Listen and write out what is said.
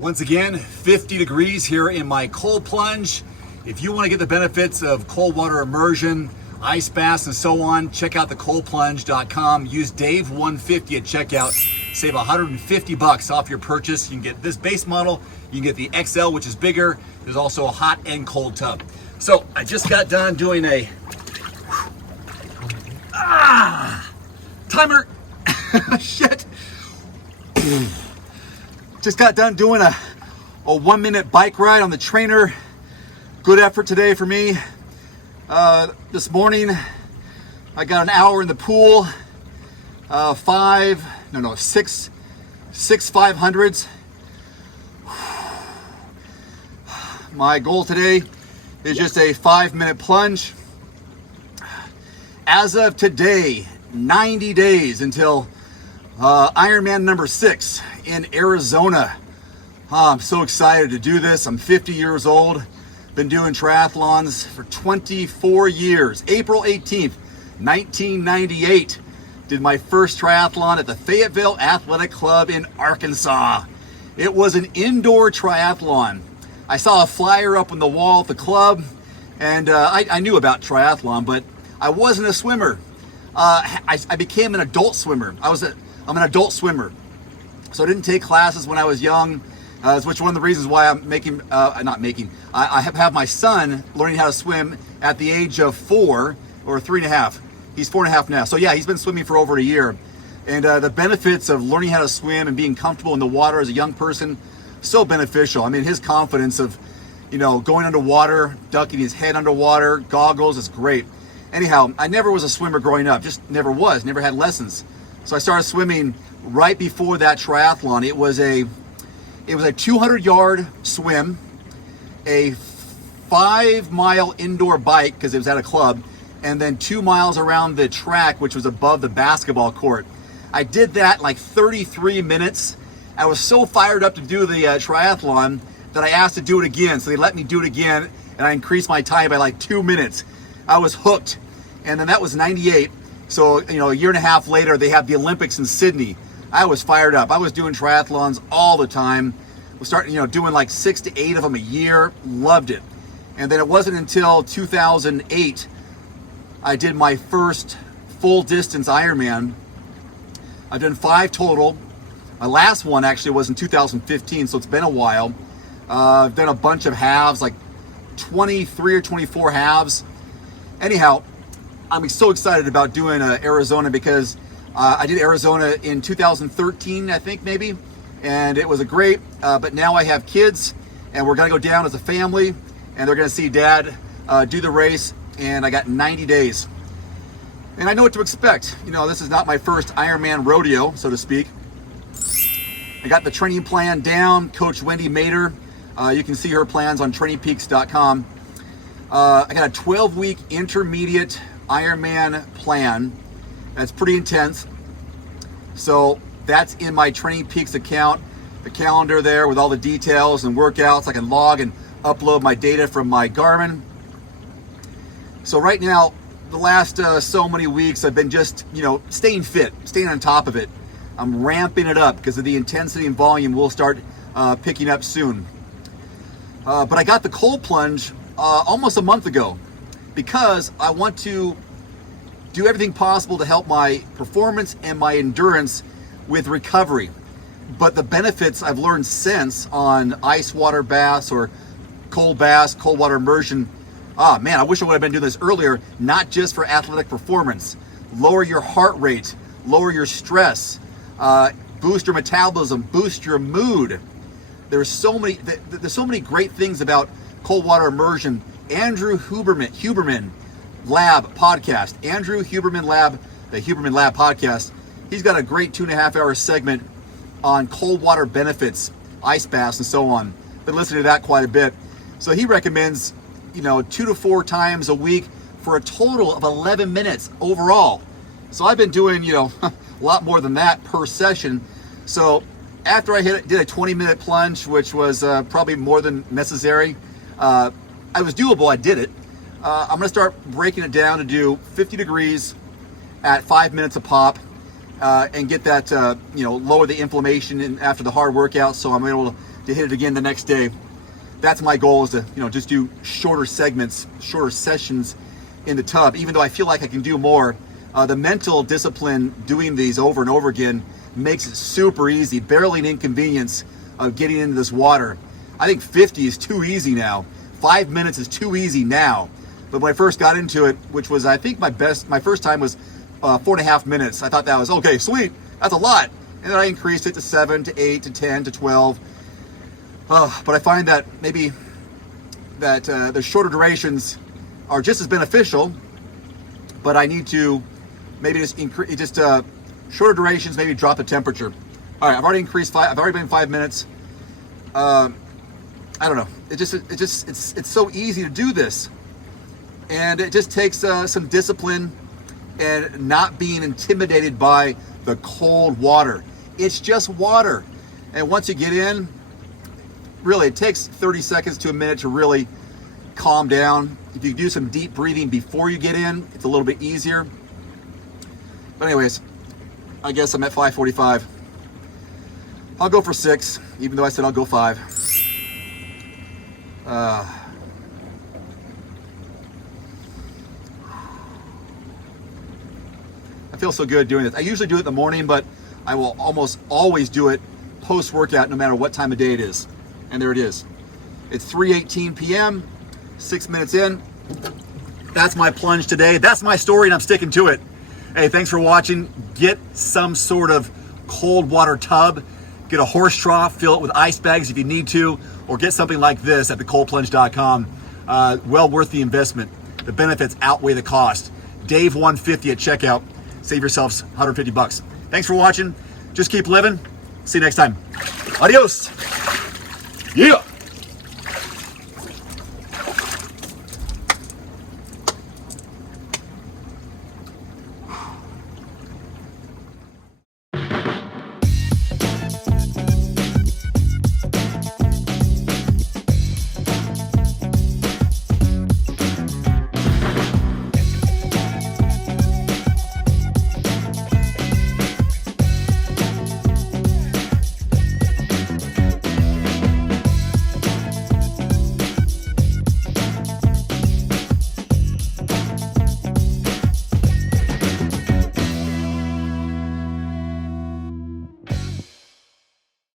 Once again, 50 degrees here in my cold plunge. If you want to get the benefits of cold water immersion, ice baths, and so on, check out thecoldplunge.com. Use Dave150 at checkout. Save $150 off your purchase. You can get this base model. You can get the XL, which is bigger. There's also a hot and cold tub. So I just got done doing a timer. Shit. Just got done doing a 1 minute bike ride on the trainer. Good effort today for me. This morning, I got an hour in the pool. Six 500s. My goal today is just a 5-minute plunge. As of today, 90 days until Ironman number 6 in Arizona. I'm so excited to do this. I'm 50 years old. Been doing triathlons for 24 years. April 18th, 1998, did my first triathlon at the Fayetteville Athletic Club in Arkansas. It was an indoor triathlon. I saw a flyer up on the wall at the club, and I knew about triathlon, but I wasn't a swimmer. I became an adult swimmer. I'm an adult swimmer. So I didn't take classes when I was young, which is one of the reasons why I have my son learning how to swim at the age of 4 or 3.5. He's 4.5 now. So yeah, he's been swimming for over a year. And the benefits of learning how to swim and being comfortable in the water as a young person, so beneficial. I mean, his confidence of, going underwater, ducking his head underwater, goggles, is great. Anyhow, I never was a swimmer growing up, just never had lessons. So I started swimming right before that triathlon. It was a 200-yard swim, a 5-mile indoor bike because it was at a club, and then 2 miles around the track, which was above the basketball court. I did that in like 33 minutes. I was so fired up to do the triathlon that I asked to do it again. So they let me do it again, and I increased my time by like 2 minutes. I was hooked. And then that was 98. So, a year and a half later, they have the Olympics in Sydney. I was fired up. I was doing triathlons all the time. Was starting, doing like 6 to 8 of them a year. Loved it. And then it wasn't until 2008 I did my first full distance Ironman. I've done 5 total. My last one actually was in 2015, so it's been a while. I've done a bunch of halves, like 23 or 24 halves. Anyhow, I'm so excited about doing Arizona because I did Arizona in 2013, I think maybe, and it was a great, but now I have kids and we're gonna go down as a family and they're gonna see Dad do the race, and I got 90 days. And I know what to expect. This is not my first Ironman rodeo, so to speak. I got the training plan down. Coach Wendy Mader, you can see her plans on trainingpeaks.com. I got a 12-week intermediate Ironman plan. That's pretty intense. So that's in my Training Peaks account, the calendar there with all the details and workouts. I can log and upload my data from my Garmin. So right now, the last so many weeks, I've been just, staying fit, staying on top of it. I'm ramping it up because of the intensity and volume will start picking up soon. But I got the cold plunge almost a month ago because I want to do everything possible to help my performance and my endurance with recovery. But the benefits I've learned since on ice water baths or cold baths, cold water immersion, I wish I would have been doing this earlier, not just for athletic performance. Lower your heart rate, lower your stress, boost your metabolism, boost your mood. There's so many great things about cold water immersion. Andrew Huberman Lab podcast. Andrew Huberman Lab, the Huberman Lab podcast. He's got a great 2.5-hour segment on cold water benefits, ice baths, and so on. Been listening to that quite a bit. So he recommends, 2 to 4 times a week for a total of 11 minutes overall. So I've been doing, a lot more than that per session. So after I did a 20-minute plunge, which was probably more than necessary, I was doable. I did it. I'm going to start breaking it down to do 50 degrees at 5 minutes a pop, and get that, lower the inflammation after the hard workout, so I'm able to to hit it again the next day. That's my goal, is to, you know, just do shorter segments, shorter sessions in the tub, even though I feel like I can do more. The mental discipline doing these over and over again makes it super easy, barely an inconvenience of getting into this water. I think 50 is too easy now. 5 minutes is too easy now. But when I first got into it, which was, I think my first time was 4.5 minutes. I thought that was, okay, sweet, that's a lot. And then I increased it to 7, to 8, to 10, to 12. But I find that maybe that the shorter durations are just as beneficial, but I need to maybe just increase, shorter durations, maybe drop the temperature. All right, I've already increased I've already been 5 minutes. I don't know. It's so easy to do this, and it just takes some discipline and not being intimidated by the cold water. It's just water, and once you get in, really, it takes 30 seconds to a minute to really calm down. If you do some deep breathing before you get in, it's a little bit easier. But anyways, I guess I'm at 5:45. I'll go for 6, even though I said I'll go 5. I feel so good doing this. I usually do it in the morning, but I will almost always do it post-workout, no matter what time of day it is. And there it is. It's 3:18 p.m., 6 minutes in. That's my plunge today. That's my story, and I'm sticking to it. Hey, thanks for watching. Get some sort of cold water tub. Get a horse trough, fill it with ice bags if you need to, or get something like this at thecoldplunge.com. Well worth the investment. The benefits outweigh the cost. Dave 150 at checkout. Save yourselves $150. Thanks for watching. Just keep living. See you next time. Adios. Yeah.